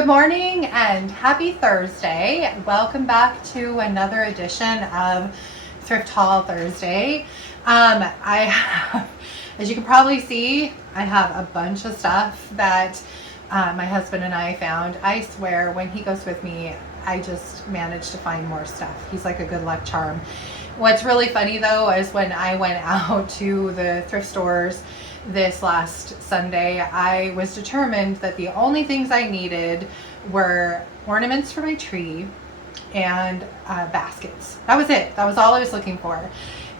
Good morning and happy Thursday. Welcome back to another edition of Thrift Haul Thursday. As you can probably see, I have a bunch of stuff that my husband and I found. I swear when he goes with me, I just manage to find more stuff. He's like a good luck charm. What's really funny though is when I went out to the thrift stores this last Sunday, I was determined that the only things I needed were ornaments for my tree and baskets. That was it. That was all I was looking for.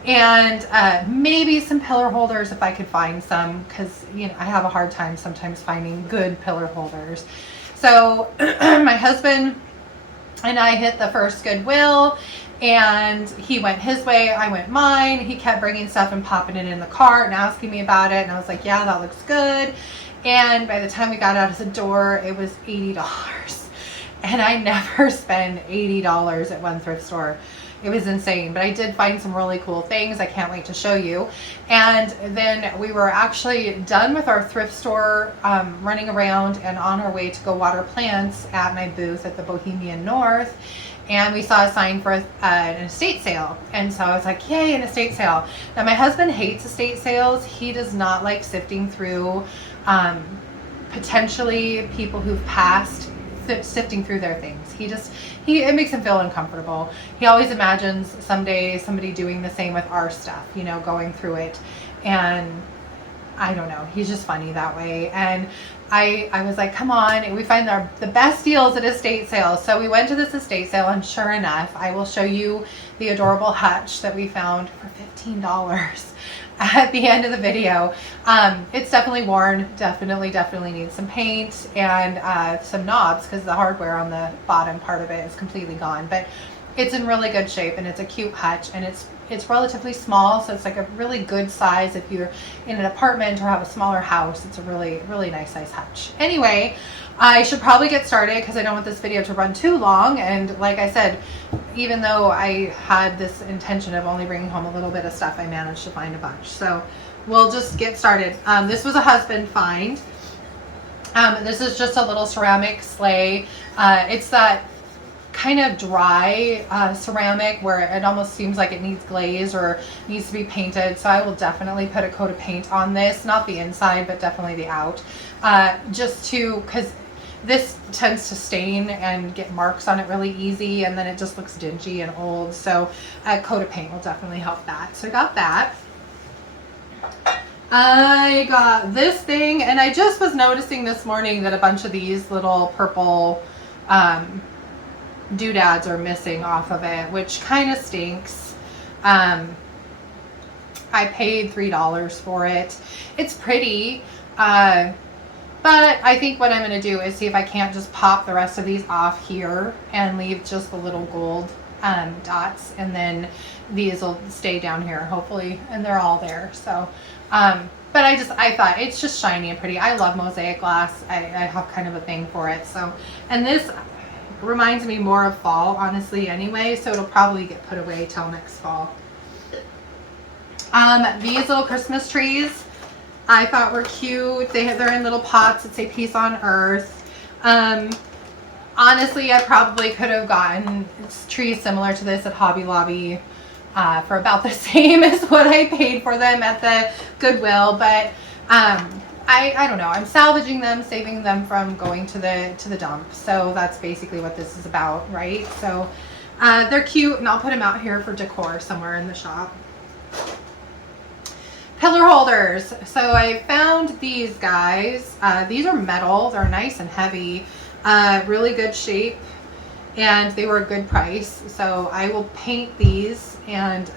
And maybe some pillar holders if I could find some, because I have a hard time sometimes finding good pillar holders. So my husband and I hit the first Goodwill, and he went his way, I went mine. He kept bringing stuff and popping it in the cart and asking me about it, and I was like, yeah, that looks good. And by the time we got out of the door, it was $80. And I never spend $80 at one thrift store. It was insane, but I did find some really cool things. I can't wait to show you. And then we were actually done with our thrift store, running around and on our way to go water plants at my booth at the Bohemian North. And we saw a sign for an estate sale. And so I was like, yay, an estate sale. Now my husband hates estate sales. He does not like sifting through potentially people who've passed, sifting through their things. It makes him feel uncomfortable. He always imagines someday somebody doing the same with our stuff, going through it. And I don't know, he's just funny that way. And I was like, come on, and we find the best deals at estate sales. So we went to this estate sale, and sure enough, I will show you the adorable hutch that we found for $15 at the end of the video. It's definitely worn, definitely needs some paint and some knobs, because the hardware on the bottom part of it is completely gone. But it's in really good shape, and it's a cute hutch, and it's relatively small, so it's like a really good size if you're in an apartment or have a smaller house. It's a really nice size hutch. Anyway, I should probably get started because I don't want this video to run too long. And like I said, even though I had this intention of only bringing home a little bit of stuff, I managed to find a bunch. So we'll just get started. This was a husband find. This is just a little ceramic sleigh. It's that kind of dry ceramic where it almost seems like it needs glaze or needs to be painted. So I will definitely put a coat of paint on this, not the inside, but definitely the out, because this tends to stain and get marks on it really easy, and then it just looks dingy and old. So a coat of paint will definitely help that. So I got that. I got this thing, and I just was noticing this morning that a bunch of these little purple doodads are missing off of it, which kind of stinks. I paid $3 for it. It's pretty, but I think what I'm going to do is see if I can't just pop the rest of these off here and leave just the little gold dots, and then these will stay down here hopefully, and they're all there. So but I thought it's just shiny and pretty. I love mosaic glass. I have kind of a thing for it. So, and this reminds me more of fall, honestly, anyway, so it'll probably get put away till next fall. These little Christmas trees I thought were cute. They're in little pots that say peace on earth. Honestly, I probably could have gotten trees similar to this at Hobby Lobby for about the same as what I paid for them at the Goodwill, but I don't know. I'm salvaging them, saving them from going to the dump. So that's basically what this is about, right? So they're cute, and I'll put them out here for decor somewhere in the shop. Pillar holders. So I found these guys. These are metal. They're nice and heavy, really good shape, and they were a good price. So I will paint these and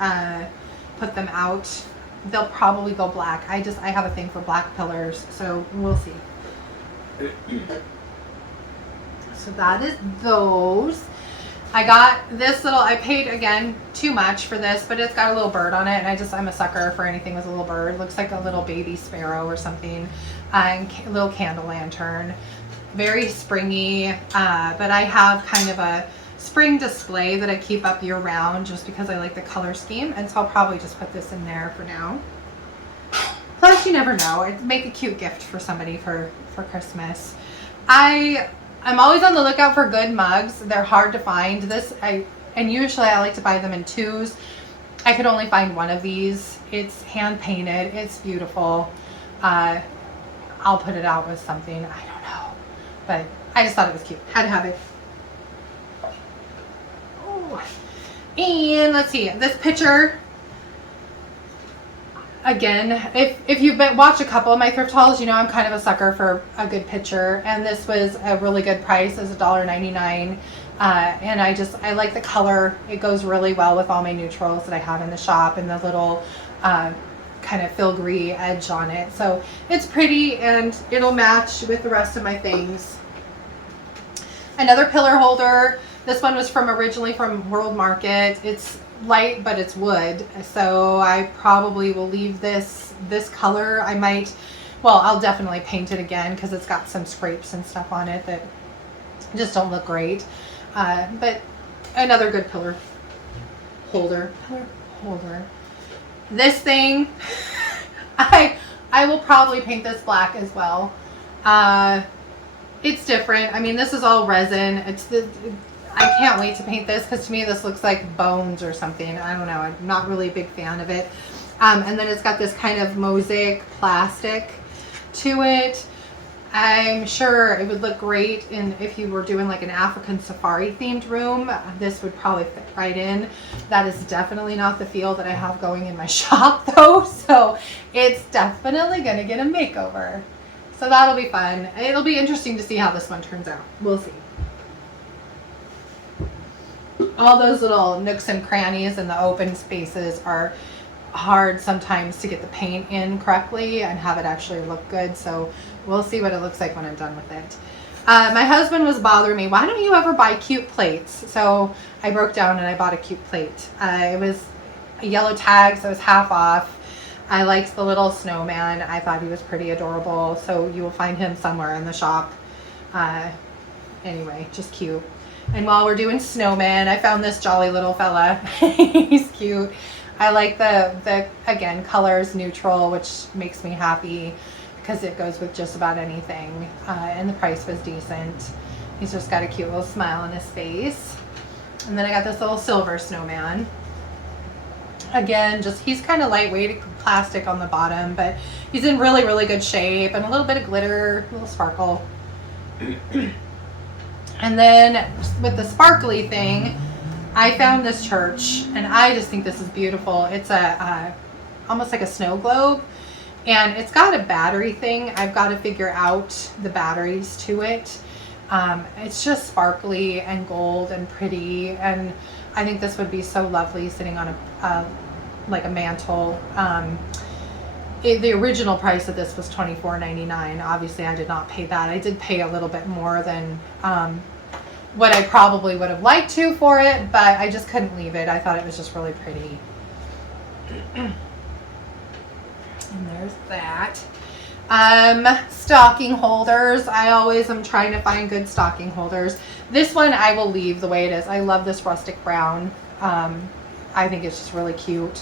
put them out. They'll probably go black. I have a thing for black pillars, so we'll see. So that is those. I got this little, I paid again too much for this, but it's got a little bird on it, and I'm a sucker for anything with a little bird. It looks like a little baby sparrow or something. And a little candle lantern. Very springy, but I have kind of a spring display that I keep up year round just because I like the color scheme, and so I'll probably just put this in there for now. Plus, you never know, it'd make a cute gift for somebody for Christmas. I I'm always on the lookout for good mugs. They're hard to find. And usually I like to buy them in twos. I could only find one of these. It's hand painted. It's beautiful. I'll put it out with something. I don't know. But I just thought it was cute. Had to have it. Oh. And let's see. This picture, again, if you've watched a couple of my thrift hauls, you know I'm kind of a sucker for a good picture. And this was a really good price. It's $1.99. And I like the color. It goes really well with all my neutrals that I have in the shop, and the little kind of filigree edge on it. So it's pretty, and it'll match with the rest of my things. Another pillar holder. This one was originally from World Market. It's light, but it's wood. So I probably will leave this color. I'll definitely paint it again because it's got some scrapes and stuff on it that just don't look great. But another good pillar holder. This thing, I will probably paint this black as well. It's different. I mean, this is all resin. I can't wait to paint this because to me this looks like bones or something. I don't know. I'm not really a big fan of it. And then it's got this kind of mosaic plastic to it. I'm sure it would look great if you were doing like an African safari themed room. This would probably fit right in. That is definitely not the feel that I have going in my shop though. So it's definitely going to get a makeover. So that'll be fun. It'll be interesting to see how this one turns out. We'll see. All those little nooks and crannies and the open spaces are hard sometimes to get the paint in correctly and have it actually look good. So we'll see what it looks like when I'm done with it. My husband was bothering me. Why don't you ever buy cute plates? So I broke down and I bought a cute plate. It was a yellow tag, so it was half off. I liked the little snowman. I thought he was pretty adorable. So you will find him somewhere in the shop. Anyway, just cute. And while we're doing snowman, I found this jolly little fella. He's cute. I like the again, colors neutral, which makes me happy because it goes with just about anything. And the price was decent. He's just got a cute little smile on his face. And then I got this little silver snowman. Again, he's kind of lightweight, plastic on the bottom, but he's in really, really good shape, and a little bit of glitter, a little sparkle. And then with the sparkly thing, I found this church, and I just think this is beautiful. It's almost like a snow globe, and it's got a battery thing. I've got to figure out the batteries to it. It's just sparkly and gold and pretty, and I think this would be so lovely sitting on like a mantle. The original price of this was $24.99. Obviously, I did not pay that. I did pay a little bit more than what I probably would have liked to for it, but I just couldn't leave it. I thought it was just really pretty. And there's that. Stocking holders. I always am trying to find good stocking holders. This one I will leave the way it is. I love this rustic brown. I think it's just really cute,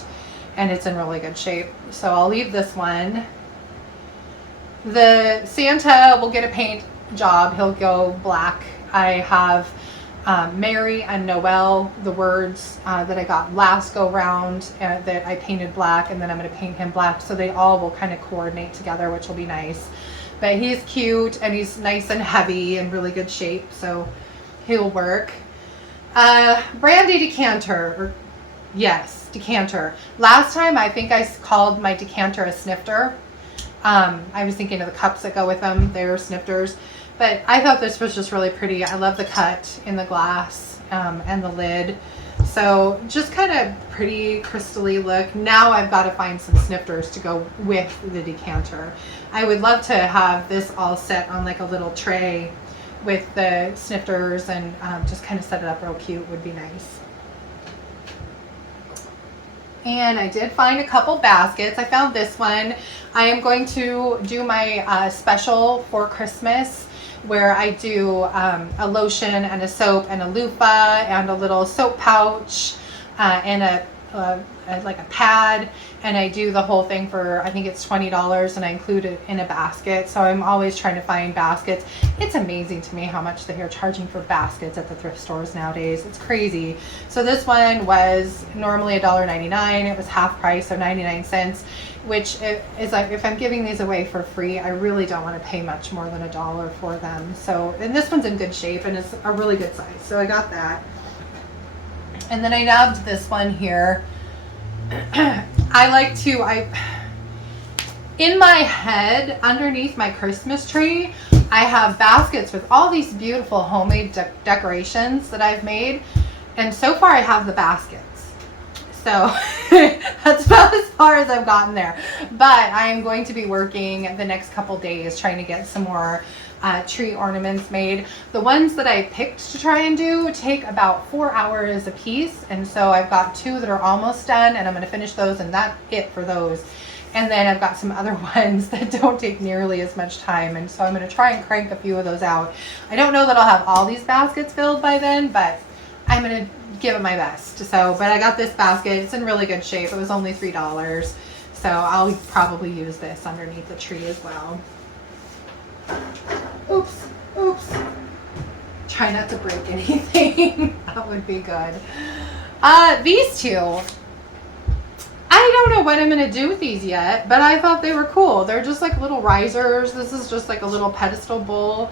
and it's in really good shape. So I'll leave this one. The Santa will get a paint job. He'll go black. I have Mary and Noel, the words that I got last go round that I painted black, and then I'm going to paint him black, so they all will kind of coordinate together, which will be nice. But he's cute, and he's nice and heavy and really good shape, so he'll work. Brandy decanter. Yes, decanter. Last time I think I called my decanter a snifter. I was thinking of the cups that go with them. They're snifters. But I thought this was just really pretty. I love the cut in the glass and the lid. So just kind of pretty crystally look. Now I've got to find some snifters to go with the decanter. I would love to have this all set on like a little tray with the snifters and just kind of set it up real cute. Would be nice. And I did find a couple baskets. I found this one. I am going to do my special for Christmas, where I do a lotion and a soap and a loofah and a little soap pouch and a like a pad, and I do the whole thing for, I think it's $20, and I include it in a basket. So I'm always trying to find baskets. It's amazing to me how much they are charging for baskets at the thrift stores nowadays. It's crazy. So this one was normally $1.99. It was half price, so 99 cents, which is like, if I'm giving these away for free, I really don't want to pay much more than $1 for them. So, and this one's in good shape and it's a really good size. So I got that. And then I nabbed this one here. In my head, underneath my Christmas tree, I have baskets with all these beautiful homemade decorations that I've made. And so far I have the baskets. So that's about as far as I've gotten there. But I am going to be working the next couple days trying to get some more tree ornaments made. The ones that I picked to try and do take about 4 hours a piece, and so I've got 2 that are almost done, and I'm going to finish those, and that's it for those. And then I've got some other ones that don't take nearly as much time, and so I'm going to try and crank a few of those out. I don't know that I'll have all these baskets filled by then, but I'm going to give it my best. So, but I got this basket. It's in really good shape. It was only $3, so I'll probably use this underneath the tree as well. Oops, oops. Try not to break anything. That would be good. These two, I don't know what I'm going to do with these yet, but I thought they were cool. They're just like little risers. This is just like a little pedestal bowl.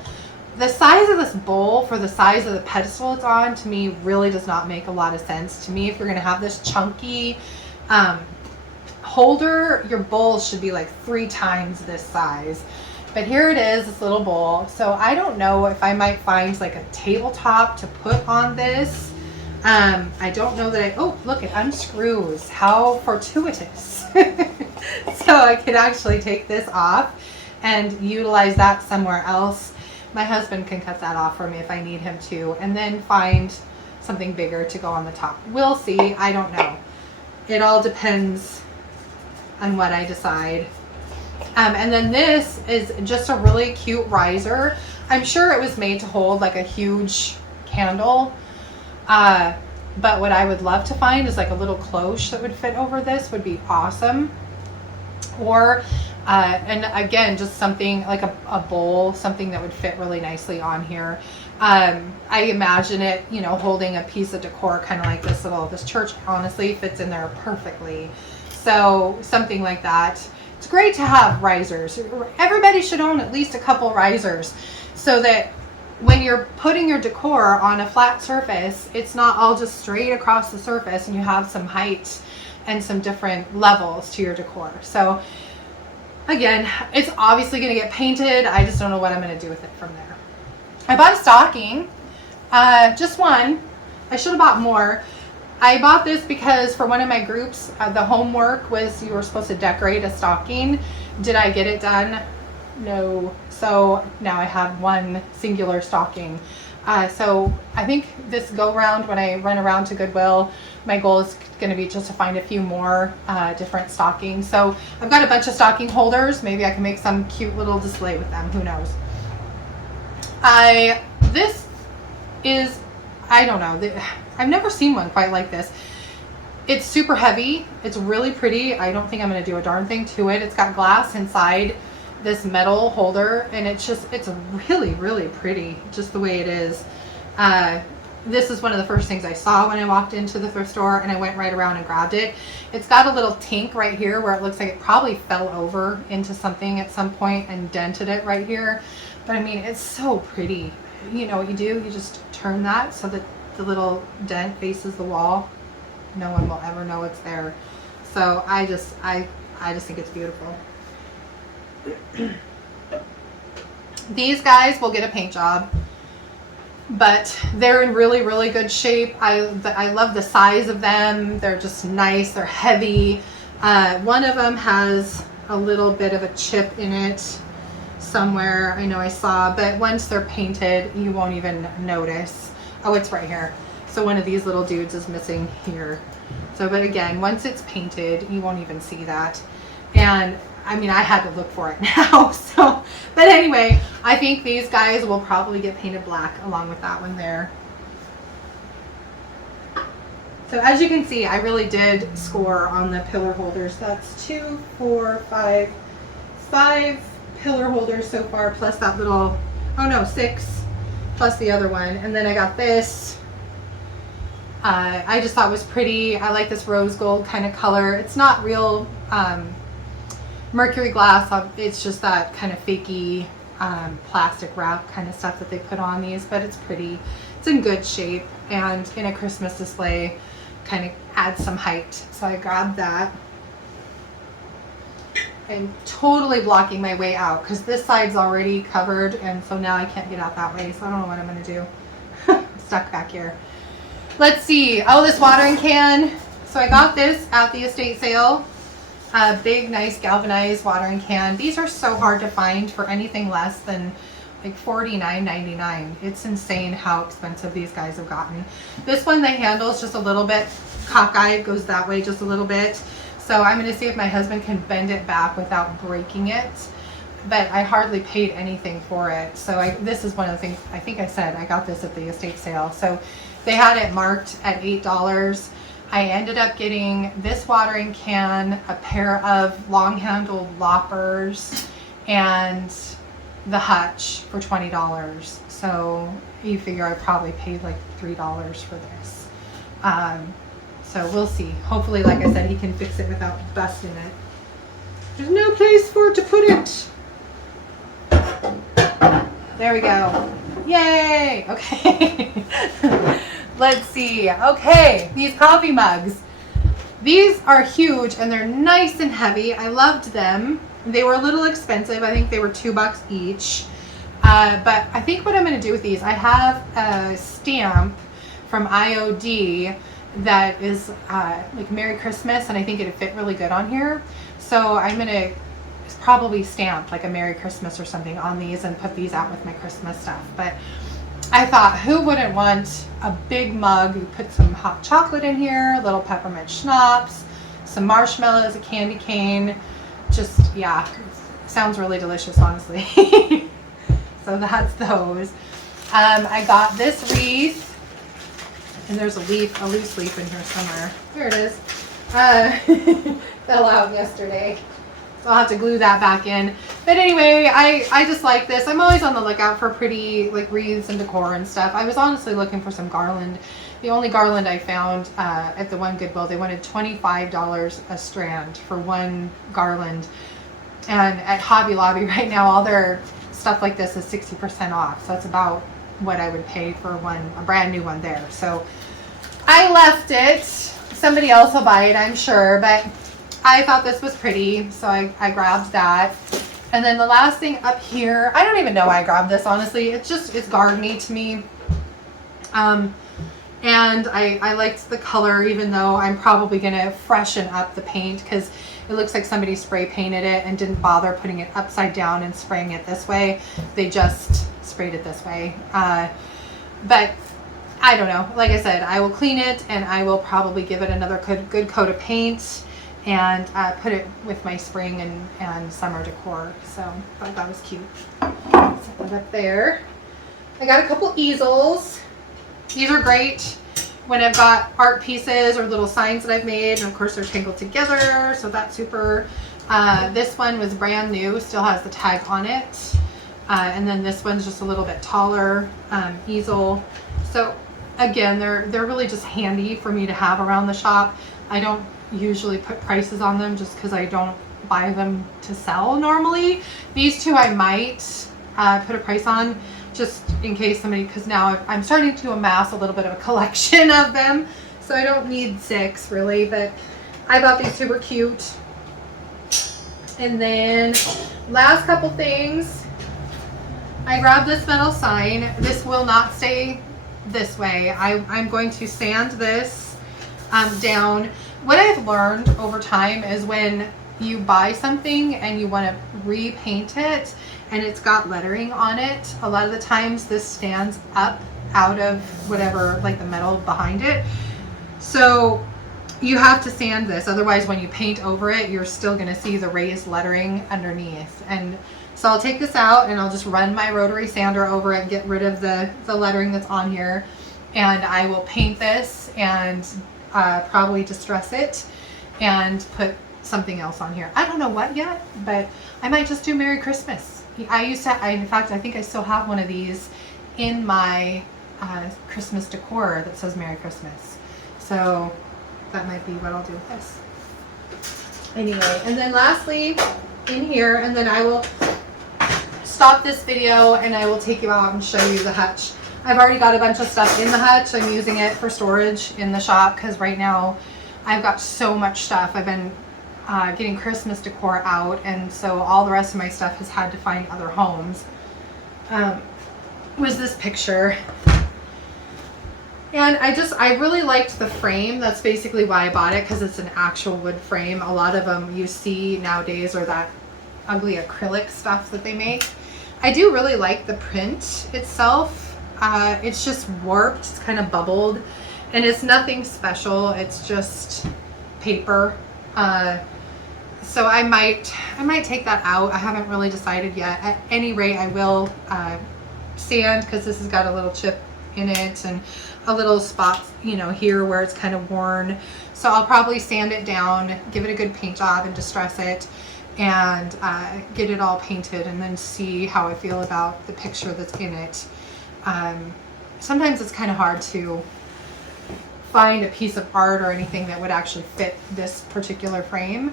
The size of this bowl for the size of the pedestal it's on, to me, really does not make a lot of sense. To me, if you're going to have this chunky holder, your bowl should be like 3 times this size. But here it is, this little bowl. So I don't know if I might find like a tabletop to put on this. I don't know that oh, look, it unscrews. How fortuitous. So I could actually take this off and utilize that somewhere else. My husband can cut that off for me if I need him to, and then find something bigger to go on the top. We'll see. I don't know. It all depends on what I decide. And then this is just a really cute riser. I'm sure it was made to hold like a huge candle. But what I would love to find is like a little cloche that would fit over this would be awesome. Or, and again, just something like a bowl, something that would fit really nicely on here. I imagine it, you know, holding a piece of decor kind of like this church honestly fits in there perfectly. So something like that. It's great to have risers. Everybody should own at least a couple risers so that when you're putting your decor on a flat surface, it's not all just straight across the surface and you have some height and some different levels to your decor. So again, it's obviously going to get painted. I just don't know what I'm going to do with it from there. I bought a stocking, just one. I should have bought more. I bought this because for one of my groups, the homework was you were supposed to decorate a stocking. Did I get it done? No. So now I have one singular stocking. So I think this go round, when I run around to Goodwill, my goal is going to be just to find a few more different stockings. So I've got a bunch of stocking holders. Maybe I can make some cute little display with them. Who knows? This is, I don't know. I've never seen one quite like this. It's super heavy. It's really pretty. I don't think I'm going to do a darn thing to it. It's got glass inside this metal holder, and it's really, really pretty just the way it is. This is one of the first things I saw when I walked into the thrift store, and I went right around and grabbed it. It's got a little tink right here where it looks like it probably fell over into something at some point and dented it right here. But I mean, it's so pretty. You know what you do? You just turn that so that the little dent faces the wall. No one will ever know it's there. So I just think it's beautiful. These guys will get a paint job, but they're in really, really good shape. I love the size of them. They're just nice. They're heavy. One of them has a little bit of a chip in it somewhere. I know I saw, but once they're painted, you won't even notice. Oh, it's right here. So one of these little dudes is missing here. So, but again, once it's painted, you won't even see that. And I mean, I had to look for it now. So, but anyway, I think these guys will probably get painted black along with that one there. So as you can see, I really did score on the pillar holders. That's 2, 4, 5, 5 pillar holders so far, plus that little, oh no, 6, plus the other one. And then I got this. I just thought it was pretty. I like this rose gold kind of color. It's not real mercury glass. It's just that kind of fakey plastic wrap kind of stuff that they put on these, but it's pretty. It's in good shape, and in a Christmas display kind of adds some height. So I grabbed that. I'm totally blocking my way out because this side's already covered, and so now I can't get out that way, so I don't know what I'm going to do. I'm stuck back here. Let's see. Oh, this watering can. So I got this at the estate sale. A big, nice galvanized watering can. These are so hard to find for anything less than like $49.99. It's insane how expensive these guys have gotten. This one, the handle is just a little bit cockeyed, goes that way just a little bit. So I'm going to see if my husband can bend it back without breaking it. But I hardly paid anything for it. So this is one of the things, I think I said I got this at the estate sale. So they had it marked at $8. I ended up getting this watering can, a pair of long-handled loppers, and the hutch for $20. So you figure I probably paid like $3 for this. So we'll see. Hopefully, like I said, he can fix it without busting it. There's no place for it to put it. There we go. Yay! Okay. Let's see. Okay, these coffee mugs. These are huge and they're nice and heavy. I loved them. They were a little expensive. I think they were $2 each. But I think what I'm going to do with these, I have a stamp from IOD that is like Merry Christmas, and I think it'd fit really good on here. So I'm going to probably stamp like a Merry Christmas or something on these and put these out with my Christmas stuff. But I thought, who wouldn't want a big mug? You put some hot chocolate in here, a little peppermint schnapps, some marshmallows, a candy cane. Just, yeah, sounds really delicious, honestly. So that's those. I got this wreath, and there's a loose leaf in here somewhere. There it is. Fell out yesterday. So I'll have to glue that back in. But anyway, I just like this. I'm always on the lookout for pretty like wreaths and decor and stuff. I was honestly looking for some garland. The only garland I found at the one Goodwill, they wanted $25 a strand for one garland. And at Hobby Lobby right now, all their stuff like this is 60% off. So that's about what I would pay for a brand new one there. So I left it. Somebody else will buy it, I'm sure. But I thought this was pretty, so I grabbed that. And then the last thing up here, I don't even know why I grabbed this, honestly. It's garden-y to me. And I liked the color, even though I'm probably going to freshen up the paint because it looks like somebody spray painted it and didn't bother putting it upside down and spraying it this way. They just sprayed it this way. But I don't know. Like I said, I will clean it and I will probably give it another good coat of paint and put it with my spring and summer decor. So I thought that was cute. Set that up there. I got a couple easels. These are great when I've got art pieces or little signs that I've made, and of course they're tangled together, so that's super. This one was brand new, still has the tag on it. And then this one's just a little bit taller easel. So again, they're really just handy for me to have around the shop. I don't usually put prices on them just because I don't buy them to sell normally. These two I might put a price on just in case somebody, because now I'm starting to amass a little bit of a collection of them, so I don't need 6 really, but I thought these two were cute. And then last couple things, I grabbed this metal sign. This will not stay this way. I'm going to sand this down. What I've learned over time is when you buy something and you want to repaint it and it's got lettering on it, a lot of the times this stands up out of whatever, like the metal behind it. So you have to sand this, otherwise when you paint over it, you're still going to see the raised lettering underneath. And so I'll take this out and I'll just run my rotary sander over it, get rid of the lettering that's on here, and I will paint this and probably distress it and put something else on here. I don't know what yet, but I might just do Merry Christmas. In fact, I think I still have one of these in my Christmas decor that says Merry Christmas. So that might be what I'll do with this. Anyway, and then lastly in here, and then I will stop this video and I will take you out and show you the hutch. I've already got a bunch of stuff in the hutch. I'm using it for storage in the shop because right now I've got so much stuff. I've been getting Christmas decor out, and so all the rest of my stuff has had to find other homes. Was this picture. And I really liked the frame. That's basically why I bought it, because it's an actual wood frame. A lot of them you see nowadays are that ugly acrylic stuff that they make. I do really like the print itself. It's just warped, it's kind of bubbled, and it's nothing special. It's just paper. So I might take that out. I haven't really decided yet. At any rate, I will sand, because this has got a little chip in it and a little spot, you know, here where it's kind of worn. So I'll probably sand it down, give it a good paint job and distress it, and get it all painted, and then see how I feel about the picture that's in it. Sometimes it's kind of hard to find a piece of art or anything that would actually fit this particular frame.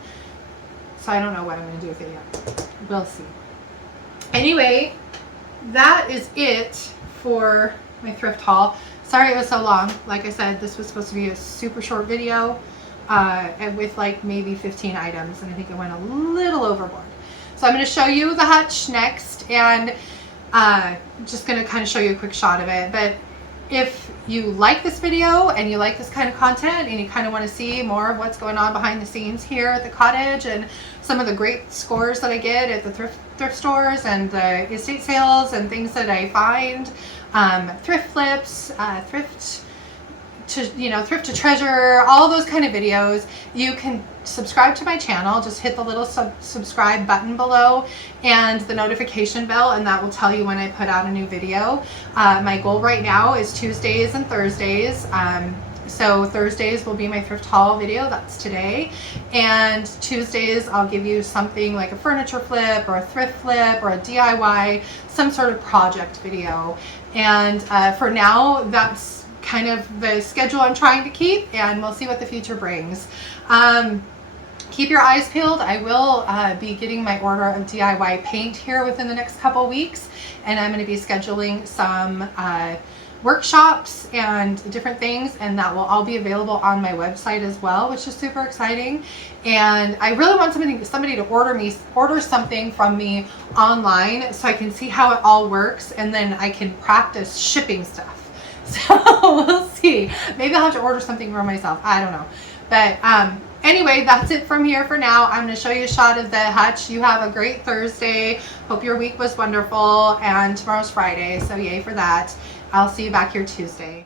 So I don't know what I'm going to do with it yet. We'll see. Anyway, that is it for my thrift haul. Sorry it was so long. Like I said, this was supposed to be a super short video and with like maybe 15 items, and I think I went a little overboard. So I'm going to show you the hutch next, and just going to kind of show you a quick shot of it. But if you like this video and you like this kind of content and you kind of want to see more of what's going on behind the scenes here at the cottage and some of the great scores that I get at the thrift stores and the estate sales and things that I find, thrift flips, thrift to treasure, all those kind of videos, you can subscribe to my channel. Just hit the little subscribe button below and the notification bell, and that will tell you when I put out a new video. My goal right now is Tuesdays and Thursdays. So Thursdays will be my thrift haul video, that's today, and Tuesdays I'll give you something like a furniture flip or a thrift flip or a DIY, some sort of project video. And for now, that's kind of the schedule I'm trying to keep, and we'll see what the future brings. Keep your eyes peeled. I will be getting my order of DIY paint here within the next couple weeks, and I'm going to be scheduling some workshops and different things, and that will all be available on my website as well, which is super exciting. And I really want somebody to order something from me online so I can see how it all works, and then I can practice shipping stuff. So we'll see. Maybe I'll have to order something for myself. I don't know. But anyway, that's it from here for now. I'm going to show you a shot of the hutch. You have a great Thursday. Hope your week was wonderful. And tomorrow's Friday, so yay for that. I'll see you back here Tuesday.